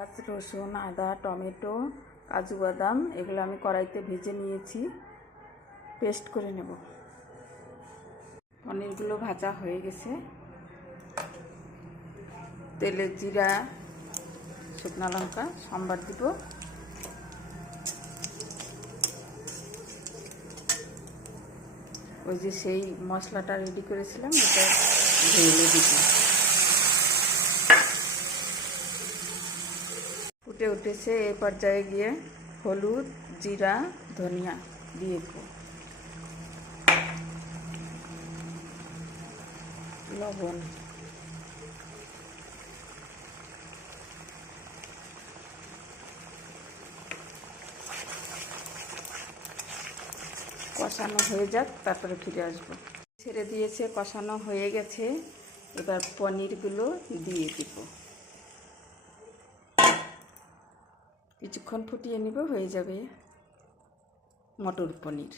পেঁয়াজ, রসুন, আদা, টমেটো, কাজু বাদাম এগুলো আমি কড়াইতে ভেজে নিয়েছি, পেস্ট করে নেব। পনিরগুলো ভাজা হয়ে গেছে। তেলে জিরা, শুকনো লঙ্কা সম্বার দিব। ওই যে সেই মশলাটা রেডি করেছিলাম এটা ঢেলে দিব। ফুটে উঠেছে, এই পর্যায়ে গিয়ে হলুদ, জিরা, ধনিয়া দিয়ে দেব, লবণ। কষানো হয়ে যাক, তারপরে ফিরে আসবো। ছেড়ে দিয়েছে, কষানো হয়ে গেছে। এবার পনিরগুলো দিয়ে দিব, কিছুক্ষণ ফুটিয়ে নিব, হয়ে যাবে মটর পনির।